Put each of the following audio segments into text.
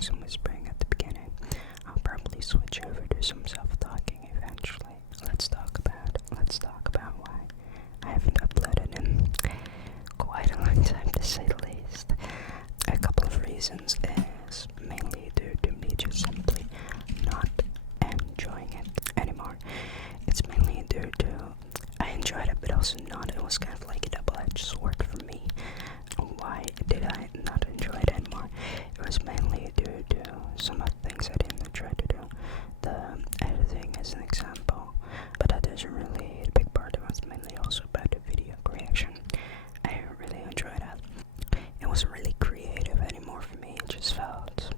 some whispering at the beginning. I'll probably switch over to some self-talking eventually. Let's talk about why I haven't uploaded in quite a long time, to say the least. A couple of reasons is mainly due to me just simply not enjoying it anymore. It's mainly due to I enjoyed it, but also not. It was kind of like a double-edged sword for me. Why did I not enjoy it anymore? It was mainly due to some of the things I didn't try to do. The editing is an example, but that isn't really a big part. It was mainly also about the video creation. I really enjoyed that. It wasn't really creative anymore for me. It just felt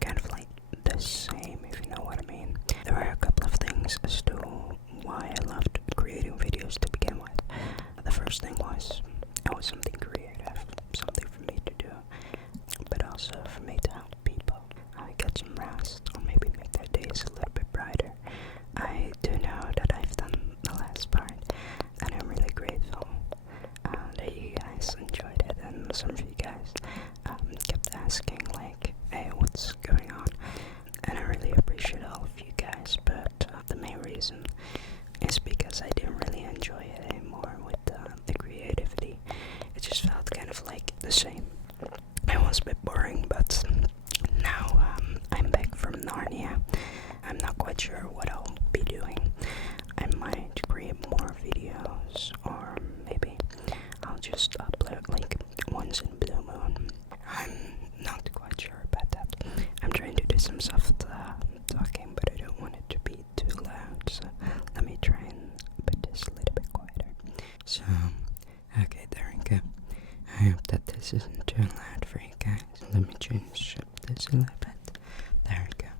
kind of like the same, if you know what I mean. There were a couple of things as to why I loved creating videos to begin with. The first thing was it was something creative, something for me to do, but also for me to help people get some rest or maybe make their days a little bit brighter. I do know that I've done the last part, and I'm really grateful that you guys enjoyed it, and some of you guys kept asking like, hey, what's going on? And I really appreciate all of you guys, but the main reason is because I didn't really enjoy it anymore with the creativity. It just felt kind of like the same. It was a bit boring, but now I'm back from Narnia. I'm not quite sure what I'll be doing. I might create more videos, or maybe I'll just upload like once in blue moon. I'm not quite sure about that. I'm trying to do some soft talking, but I don't want it to be too loud, so let me try and put this a little bit quieter. So, okay, there we go. I hope that this isn't too loud for you guys. Let me change up this a little bit. There we go.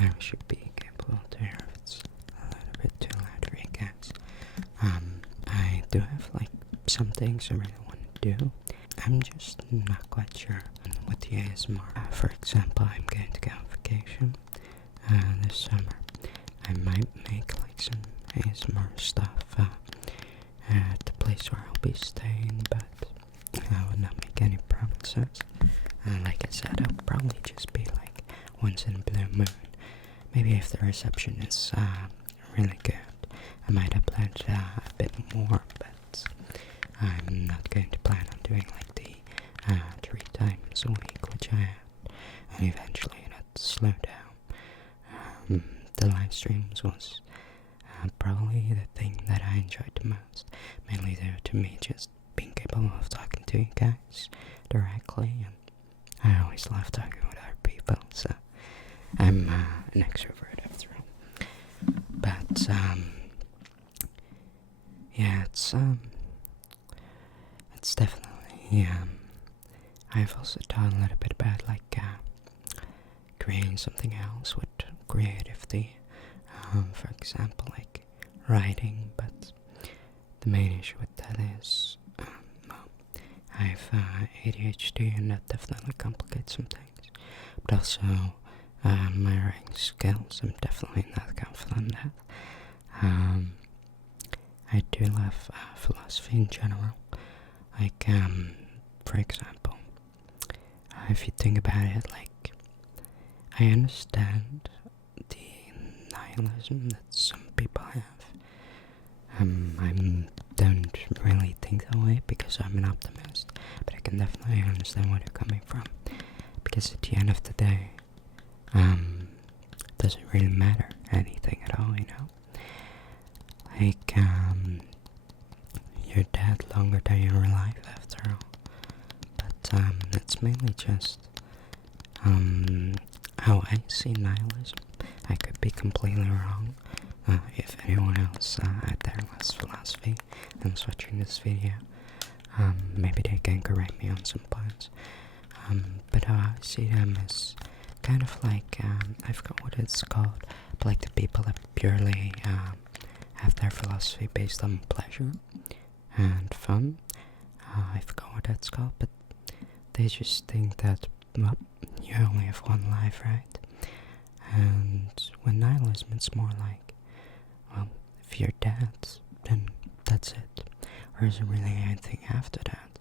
Now we should be able to hear if it's a little bit too loud for you guys. I do have like some things I really want to do. I'm just not quite sure on what the ASMR. For example, I'm going to go on vacation this summer. I might make like some ASMR stuff at the place where I'll be staying, but I would not make any promises. Like I said, it'll probably just be like once in a blue moon. Maybe if the reception is really good, I might upload a bit more, but I'm not going to plan on doing like the 3 times a week, which I have, and eventually that slow down. The live streams was probably the thing that I enjoyed the most, mainly due to me just being capable of talking to you guys directly, and I always love talking with other people, so I'm an extrovert after all. But yeah, it's definitely I've also thought a little bit about like creating something else with creativity, for example like writing, but the main issue with that is I have ADHD, and that definitely complicates some things, but also my writing skills, I'm definitely not confident in that. I do love philosophy in general, like for example, if you think about it, like I understand the nihilism that some people have. I don't really think that way because I'm an optimist, but I can definitely understand where they're coming from, because at the end of the day, it doesn't really matter anything at all, you know? Like, you're dead longer than you're alive after all, but it's mainly just how I see nihilism. I could be completely wrong. If anyone else out there loves philosophy and is watching this video, maybe they can correct me on some points. But how I see them is kind of like, I forgot what it's called, but like the people that purely have their philosophy based on pleasure and fun. I forgot what that's called, but they just think that, well, you only have one life, right? And with nihilism, it's more like, well, if you're dead, then that's it. Or is there really anything after that?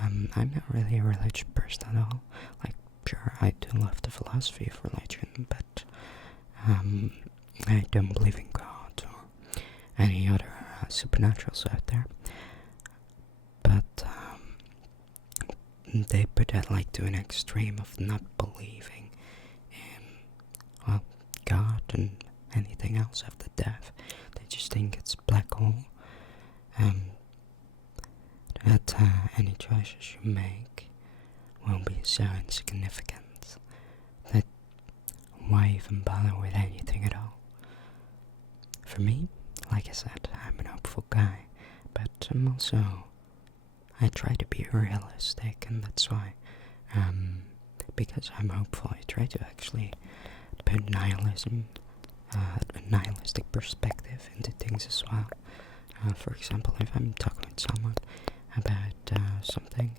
I'm not really a religious person at all. Like, sure, I do love the philosophy of religion, but I don't believe in God or any other supernaturals out there. But they put that like to an extreme of not believing in, well, God and anything else after death. They just think it's black hole. That any choices you make will be so insignificant that why even bother with anything at all? For me, like I said, I'm an hopeful guy, but I'm also, I try to be realistic, and that's why, because I'm hopeful, I try to actually put nihilism, a nihilistic perspective into things as well. For example, if I'm talking with someone about something,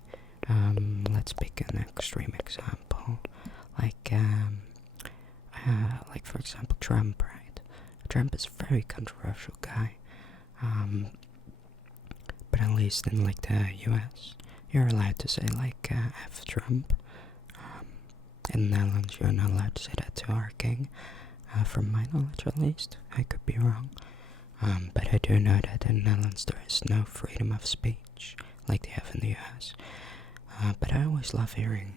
let's pick an extreme example, like for example Trump, right? Trump is a very controversial guy, but at least in like the US, you're allowed to say like F Trump. In the Netherlands, you're not allowed to say that to our king, from my knowledge at least. I could be wrong. But I do know that in the Netherlands there is no freedom of speech like they have in the US. But I always love hearing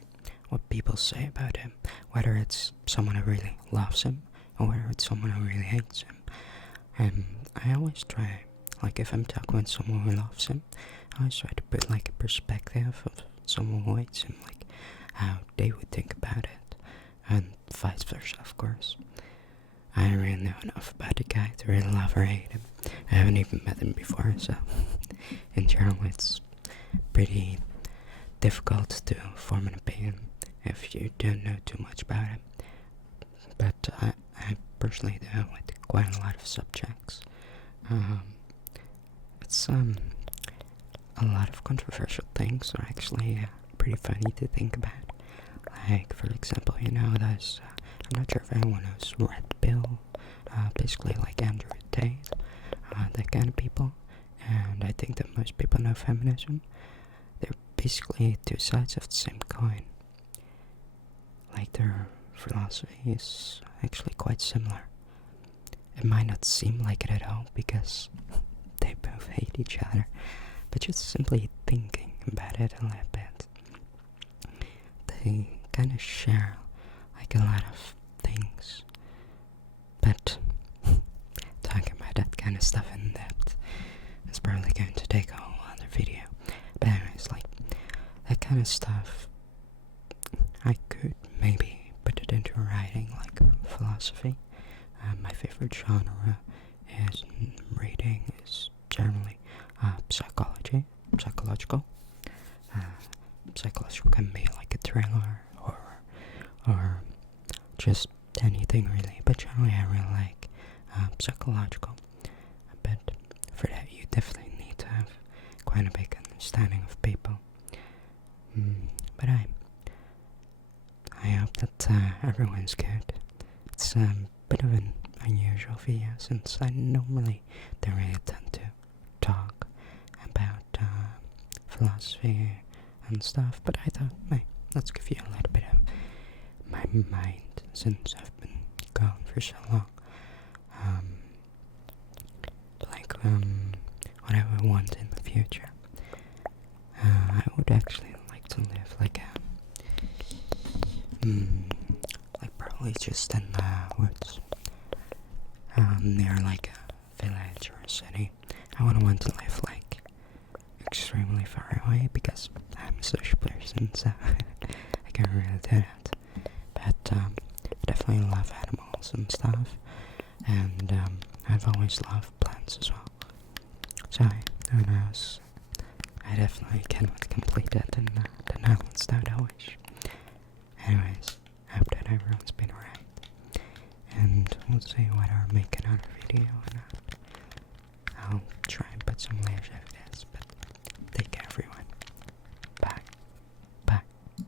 what people say about him, whether it's someone who really loves him or whether it's someone who really hates him. And I always try, like if I'm talking with someone who loves him, I always try to put like a perspective of someone who hates him, like how they would think about it, and vice versa, of course. I don't really know enough about the guy to really love or hate him. I haven't even met him before, so in general it's pretty difficult to form an opinion if you don't know too much about him. But I personally do with quite a lot of subjects. It's a lot of controversial things are actually pretty funny to think about. Like, for example, you know, there's I'm not sure if anyone knows Red Pill, basically like Andrew Tate, that kind of people. And I think that most people know feminism. They're basically two sides of the same coin. Like, their philosophy is actually quite similar. It might not seem like it at all because they both hate each other, but just simply thinking about it a little bit, they kind of share like a lot of things. But talking about that kind of stuff in depth is probably going to take a whole other video. But anyways, like that kind of stuff, I could maybe put it into writing, like philosophy. My favorite genre is reading is generally psychological. Psychological can be like a thriller or just anything really, but generally I really like psychological. But for that you definitely need to have quite a big understanding of people. But I hope that everyone's good. It's a bit of an unusual video since I normally don't really tend to talk about philosophy and stuff, but I thought, hey, let's give you a little bit of my mind since I've been gone for so long. What I would want in the future. I would actually like to live like probably just in the woods, near like a village or a city. I wouldn't want to live like extremely far away because I'm a social person, so I can't really do that. But definitely love animals and stuff, and I've always loved plants as well. So who knows? I definitely cannot complete that in the Netherlands, that I wish. Anyways, I hope that everyone's been alright, and we'll see whether I make another video